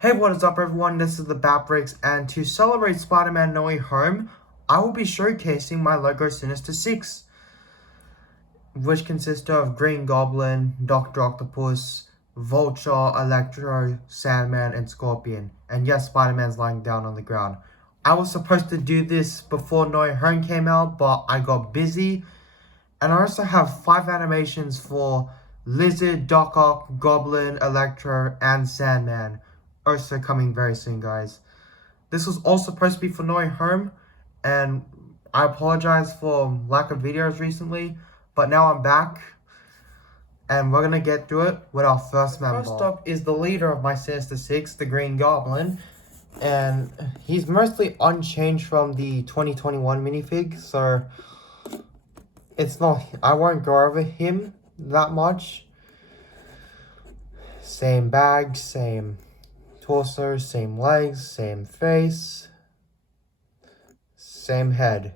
Hey, what is up everyone, this is the Batbricks, and to celebrate Spider-Man No Way Home, I will be showcasing my LEGO Sinister 6, which consists of Green Goblin, Dr. Octopus, Vulture, Electro, Sandman, and Scorpion. And yes, Spider-Man's lying down on the ground. I was supposed to do this before No Way Home came out, but I got busy. And I also have 5 animations for Lizard, Doc Ock, Goblin, Electro, and Sandman. Also coming very soon, guys. This was all supposed to be for No Way Home, and I apologize for lack of videos recently, but now I'm back, and we're gonna get through it with our first member. First up is the leader of my Sinister 6, the Green Goblin, and he's mostly unchanged from the 2021 minifig, so I won't go over him that much. Same bag, same torso, same legs, same face, same head.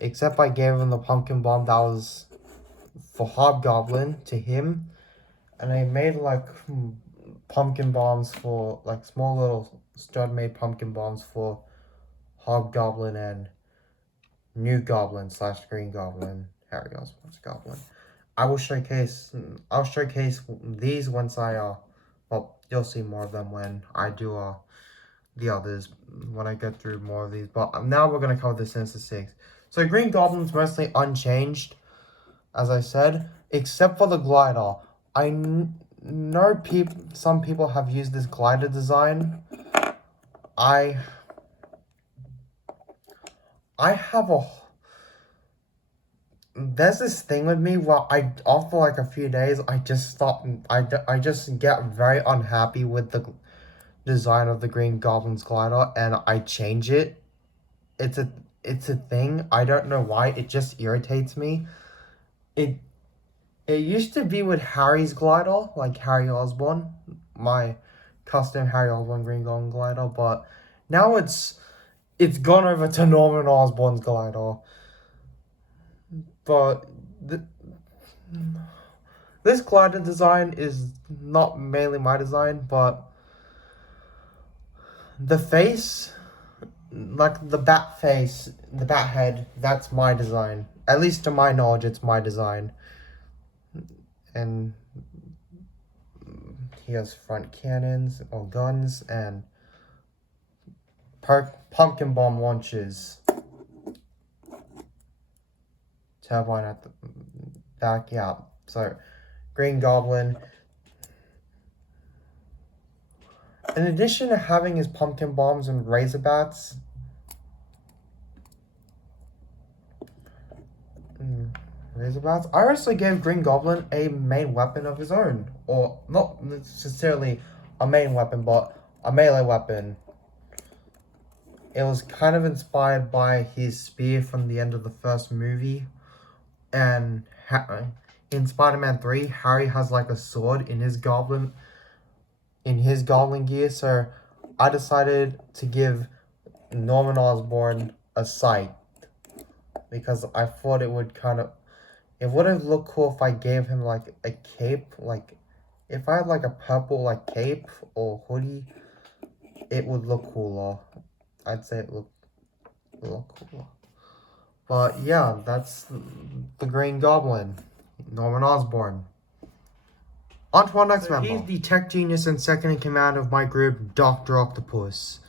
Except I gave him the pumpkin bomb that was for Hobgoblin to him. And I made like pumpkin bombs for, like small little stud made pumpkin bombs for Hobgoblin and New Goblin / Green Goblin, Harry Osborn's Goblin. I'll showcase these once well, you'll see more of them when I do the others, when I get through more of these. But now we're going to cover the Sinister 6. So Green Goblin's mostly unchanged, as I said, except for the glider. I know some people have used this glider design. I have there's this thing with me where after like a few days, I just get very unhappy with the design of the Green Goblin's glider, and I change it. It's a thing. I don't know why. It just irritates me. It used to be with Harry's glider, like Harry Osborn, my custom Harry Osborn Green Goblin glider, but now it's gone over to Norman Osborn's glider. But this glider design is not mainly my design, but the face, like the bat face, the bat head, that's my design. At least to my knowledge, it's my design. And he has front cannons or guns and pumpkin bomb launches. Turbine at the back, yeah. So, Green Goblin. In addition to having his pumpkin bombs and razor bats, I also gave Green Goblin a main weapon of his own. Or, not necessarily a main weapon, but a melee weapon. It was kind of inspired by his spear from the end of the first movie. And in Spider-Man 3, Harry has like a sword in his goblin gear, so I decided to give Norman Osborn a scythe, because I thought it would have looked cool if I gave him like a cape, like if I had like a purple like cape or hoodie, it would look cooler. I'd say it looked cooler. But yeah, that's the Green Goblin, Norman Osborn. On to our next member. He's the tech genius and second in command of my group, Dr. Octopus.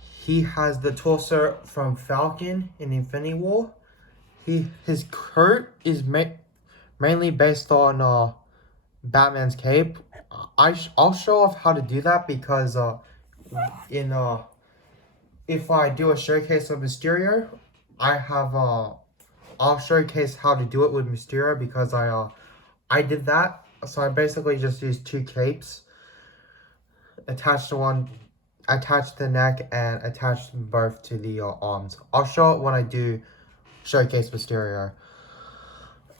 He has the torso from Falcon in Infinity War. His coat is mainly based on Batman's cape. I'll show off how to do that, because if I do a showcase of Mysterio, I'll showcase how to do it with Mysterio, because I did that. So I basically just used 2 capes, attached the neck, and attached both to the arms. I'll show it when I do showcase Mysterio.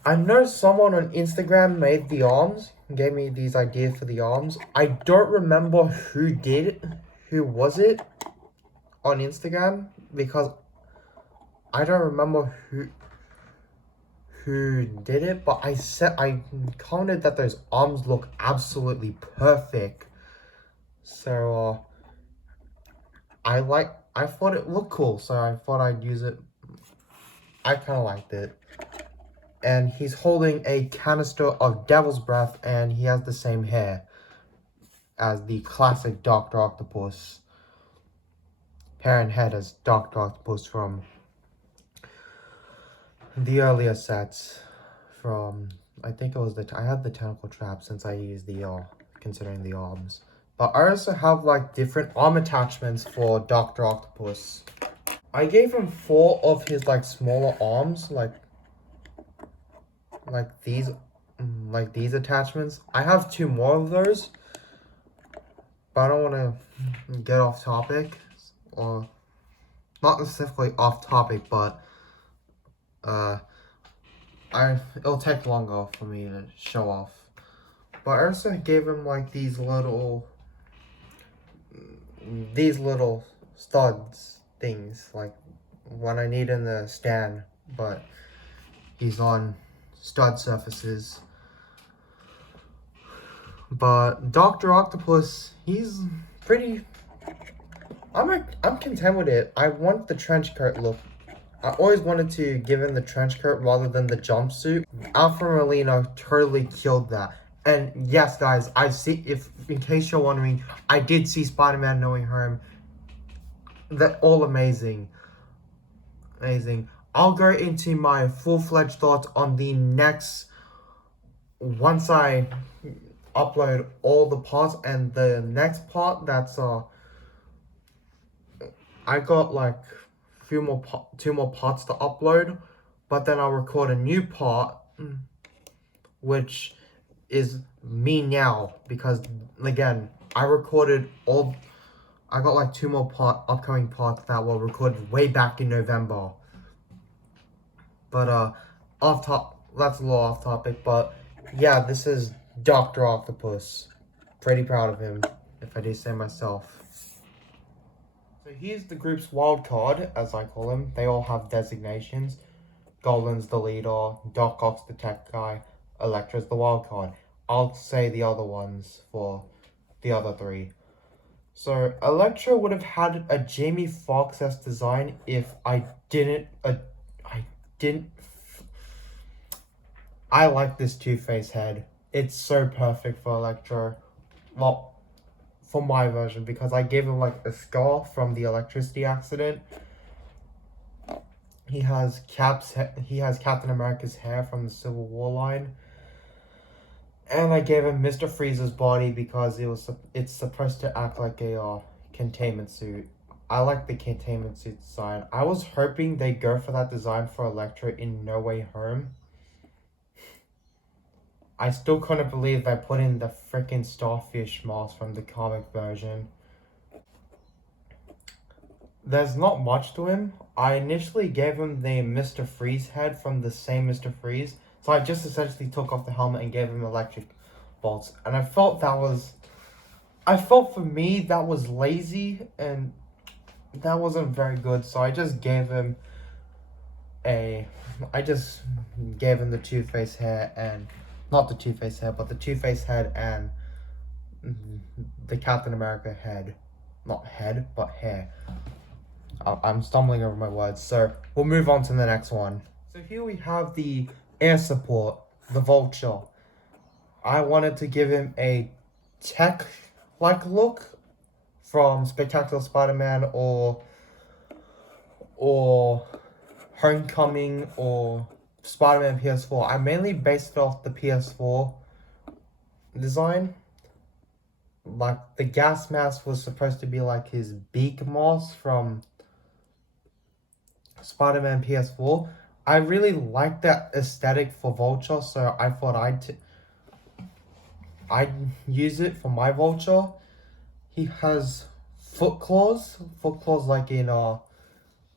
I know someone on Instagram made the arms, gave me these ideas for the arms. I don't remember who was it on Instagram, because I don't remember who did it, but I commented that those arms look absolutely perfect. So I thought it looked cool, so I thought I'd use it. I kind of liked it. And he's holding a canister of Devil's Breath, and he has the same hair as the classic Dr. Octopus. Hair and head as Dr. Octopus from the earlier sets. From, I think it was I had the tentacle trap since I used the considering the arms. But I also have like different arm attachments for Dr. Octopus. I gave him 4 of his like smaller arms, like these attachments. I have 2 more of those, but I don't want to get off topic, or not specifically off topic, but it'll take longer for me to show off. But I also gave him like these little studs things, like when I need in the stand, but he's on stud surfaces. But Dr. Octopus, he's pretty. I'm content with it. I want the trench coat look. I always wanted to give him the trench coat rather than the jumpsuit. Alpha Molina totally killed that. And yes, guys, in case you're wondering, I did see Spider-Man No Way Home. That all amazing. I'll go into my full-fledged thoughts on the next, once I upload all the parts, and the next part that's I got like two more parts to upload, but then I'll record a new part, which is me now, because again I got like 2 more upcoming parts that were recorded way back in November. But that's a little off topic, but yeah, this is Dr. Octopus. Pretty proud of him, if I do say myself. So here's the group's wild card, as I call him. They all have designations. Goblin's the leader, Doc Ock's the tech guy, Elektra's the wild card. I'll say the other ones for the other 3. So Elektra would have had a Jamie Foxx-esque design if I didn't. I like this Two-Face head. It's so perfect for Elektra. Well, for my version, because I gave him like a scar from the electricity accident. He has Captain America's hair from the Civil War line. And I gave him Mr. Freeze's body because it's supposed to act like a containment suit. I like the containment suit design. I was hoping they'd go for that design for Elektra in No Way Home. I still couldn't believe they put in the freaking starfish mask from the comic version. There's not much to him. I initially gave him the Mr. Freeze head from the same Mr. Freeze. So I just essentially took off the helmet and gave him electric bolts. And I felt for me that was lazy and that wasn't very good. So I just gave him the Two-Face hair, and not the Two-Face hair, but the Two-Face head and the Captain America head. Not head, but hair. I'm stumbling over my words, so we'll move on to the next one. So here we have the air support, the Vulture. I wanted to give him a tech-like look from Spectacular Spider-Man or Homecoming or Spider-Man PS4. I mainly based it off the PS4 design. Like, the gas mask was supposed to be like his beak mask from Spider-Man PS4. I really like that aesthetic for Vulture, so I thought I'd use it for my Vulture. He has foot claws like in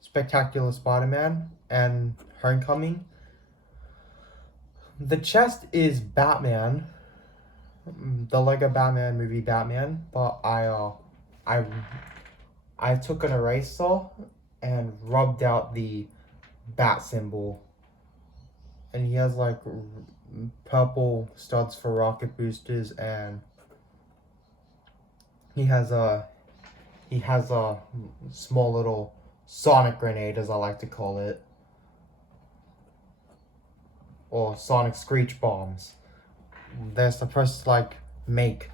Spectacular Spider-Man and Homecoming. The chest is Batman, the Lego Batman movie Batman, but I took an eraser and rubbed out the bat symbol, and he has like purple studs for rocket boosters and he has a small little sonic grenade, as I like to call it, or sonic screech bombs. They're supposed to like make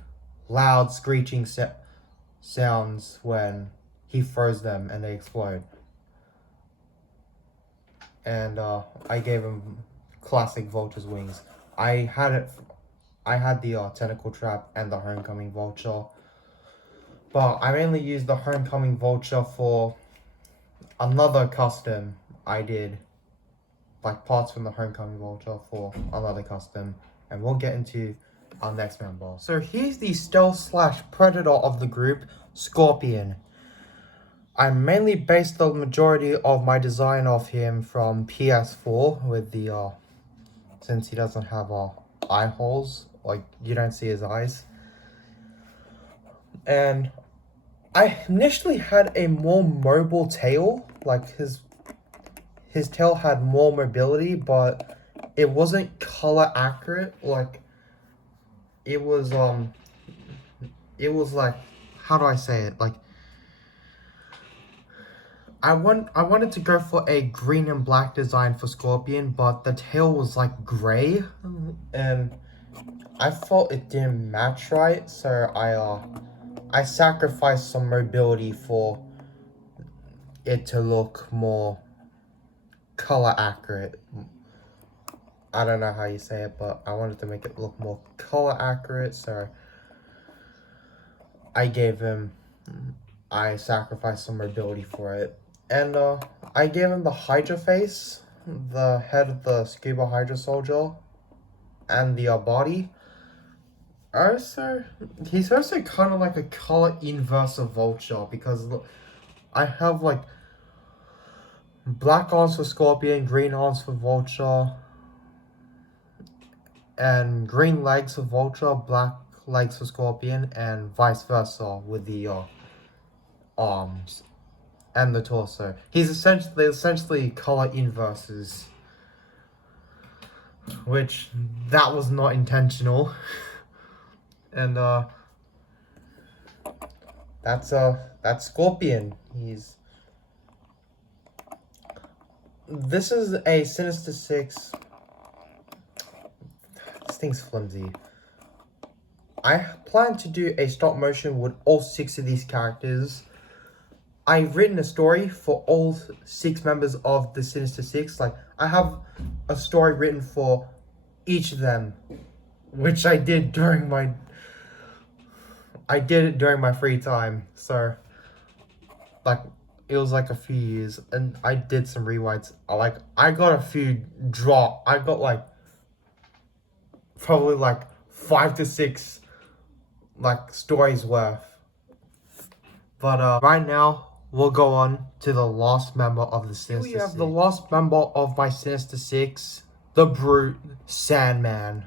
loud screeching sounds when he throws them and they explode. And I gave him classic Vulture's wings. I had the tentacle trap and the homecoming Vulture, but I mainly used the homecoming Vulture for another custom I did, like parts from the homecoming Vulture for another custom, and we'll get into our next member. So here's the stealth / predator of the group, Scorpion. I mainly based the majority of my design of him from PS4 with the since he doesn't have eye holes, like you don't see his eyes. And I initially had a more mobile tail, like his tail had more mobility, but it wasn't color accurate. Like it was like, how do I say it? Like I wanted to go for a green and black design for Scorpion, but the tail was like gray, and I thought it didn't match right, so I sacrificed some mobility for it to look more color accurate. I don't know how you say it, but I wanted to make it look more color accurate, so I sacrificed some mobility for it. And I gave him the Hydra face, the head of the Scuba Hydra soldier, and the body. He's also kind of like a color inverse of Vulture, because I have like black arms for Scorpion, green arms for Vulture, and green legs for Vulture, black legs for Scorpion, and vice versa with the arms and the torso. He's essentially color inverses, which that was not intentional. And that's Scorpion. This is a Sinister 6. This thing's flimsy. I plan to do a stop motion with all 6 of these characters. I've written a story for all 6 members of the Sinister 6. Like, I have a story written for each of them, which I did during my free time. So, like, it was like a few years, and I did some rewrites. I got a few I got like probably like 5 to 6 like stories worth. But right now we'll go on to the last member of the Sinister 6. We have the last member of my Sinister 6, the Brute, Sandman.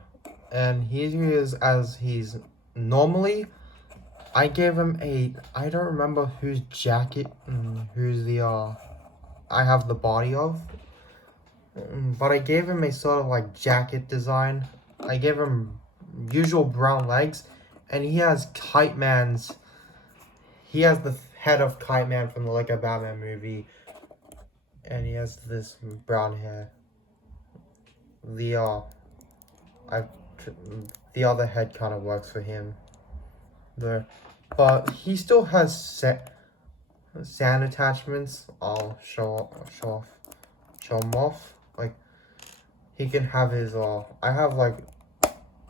And here he is as he's normally. I gave him I don't remember whose jacket, who's the, I have the body of. But I gave him a sort of like jacket design. I gave him usual brown legs, and he has he has the head of Kite Man from the Lego Batman movie, and he has this brown hair. The other head kind of works for him, though, but he still has sand attachments. I'll show him off. Like, he can have his I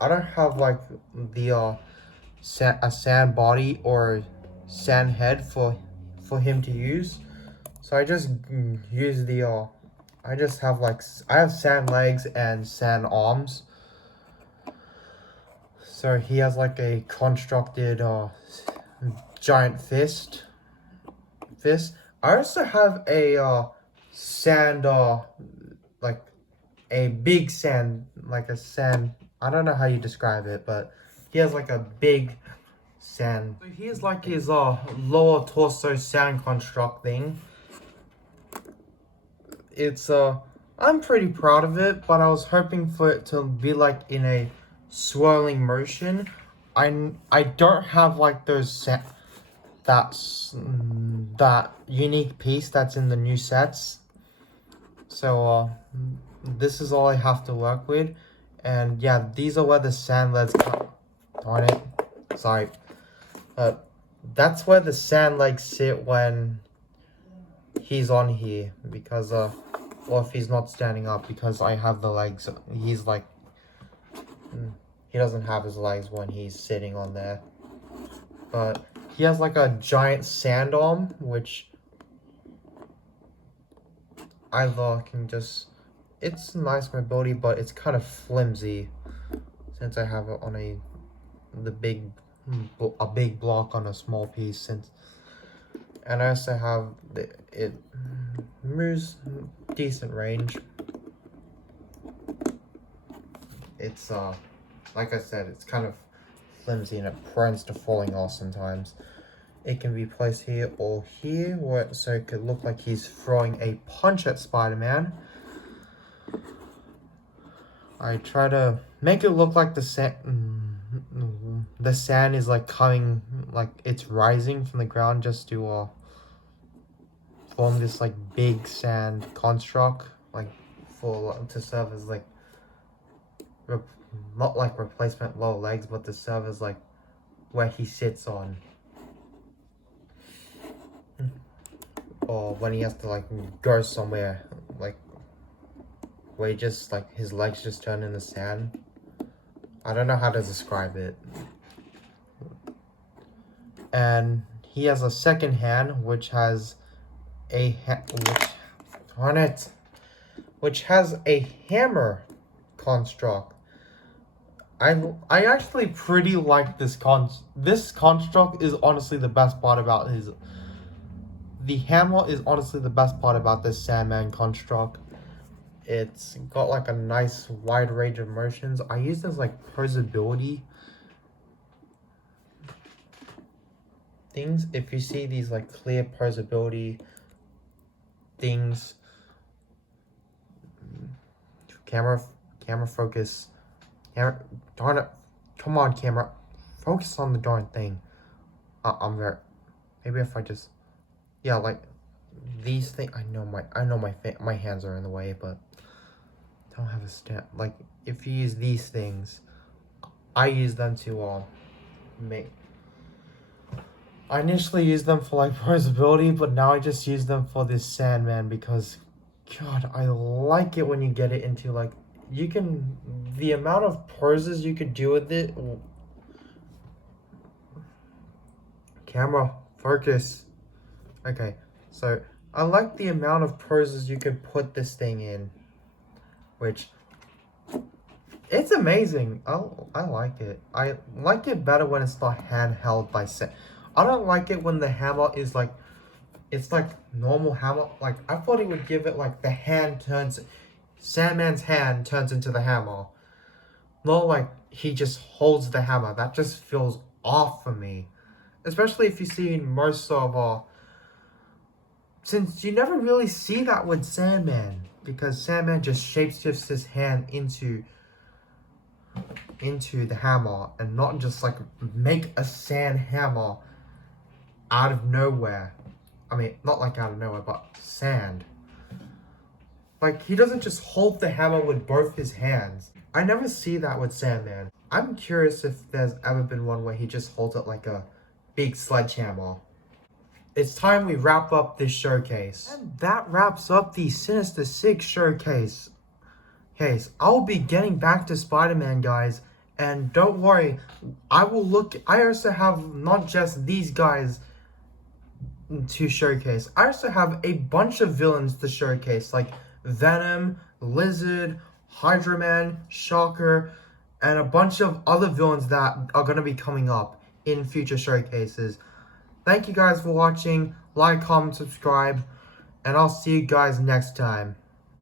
don't have like the a sand body or sand head for him to use, so I just use the I have sand legs and sand arms, so he has like a constructed giant fist. I also have a sand like a big sand, like a sand, I don't know how you describe it, but he has like a big sand. So here's like his lower torso sand construct thing. It's I'm pretty proud of it, but I was hoping for it to be like in a swirling motion. I don't have like those that unique piece that's in the new sets. So this is all I have to work with, and yeah, these are where the sand legs come. Darn it, sorry. That's where the sand legs sit when he's on here, because or if he's not standing up, because I have the legs. He's like, he doesn't have his legs when he's sitting on there. But he has like a giant sand arm, which I can just, it's nice mobility, but it's kind of flimsy since I have it on a big block on a small piece. And I also have it moves decent range. It's like I said, it's kind of flimsy and it prone to falling off sometimes. It can be placed here or here, so it could look like he's throwing a punch at Spider-Man. I try to make it look like the sand is like coming, like it's rising from the ground, just to form this like big sand construct, like to serve as like not like replacement lower legs, but to serve as like where he sits on, or when he has to like go somewhere, like where he just like his legs just turn in the sand. I don't know how to describe it. And he has a second hand which has a which has a hammer construct. I actually pretty like this construct is honestly the best part about the hammer is honestly the best part about this Sandman construct. It's got like a nice wide range of motions. I use this like posability things. If you see these like clear posability things, camera focus, darn it, come on camera, focus on the darn thing. Maybe if I just, yeah, like these things. I know my hands are in the way, but I don't have a stand. Like if you use these things, I use them to I initially used them for like posability, but now I just use them for this Sandman because, God, I like it when you get it into like, the amount of poses you could do with it. Camera, focus. Okay, so I like the amount of poses you could put this thing in, which, it's amazing. I like it. I like it better when it's not handheld by I don't like it when the hammer is like, it's like normal hammer. Like I thought he would give it like the hand turns, Sandman's hand turns into the hammer. Not like he just holds the hammer. That just feels off for me. Especially if you see most of since you never really see that with Sandman, because Sandman just shapeshifts his hand into the hammer and not just like make a sand hammer out of nowhere. I mean, not like out of nowhere, but sand. Like, he doesn't just hold the hammer with both his hands. I never see that with Sandman. I'm curious if there's ever been one where he just holds it like a big sledgehammer. It's time we wrap up this showcase. And that wraps up the Sinister 6 showcase. I'll be getting back to Spider-Man, guys. And don't worry, I also have not just these guys to showcase. I also have a bunch of villains to showcase, like Venom, Lizard, Hydra Man, Shocker, and a bunch of other villains that are going to be coming up in future showcases. Thank you guys for watching. Like, comment, subscribe, and I'll see you guys next time.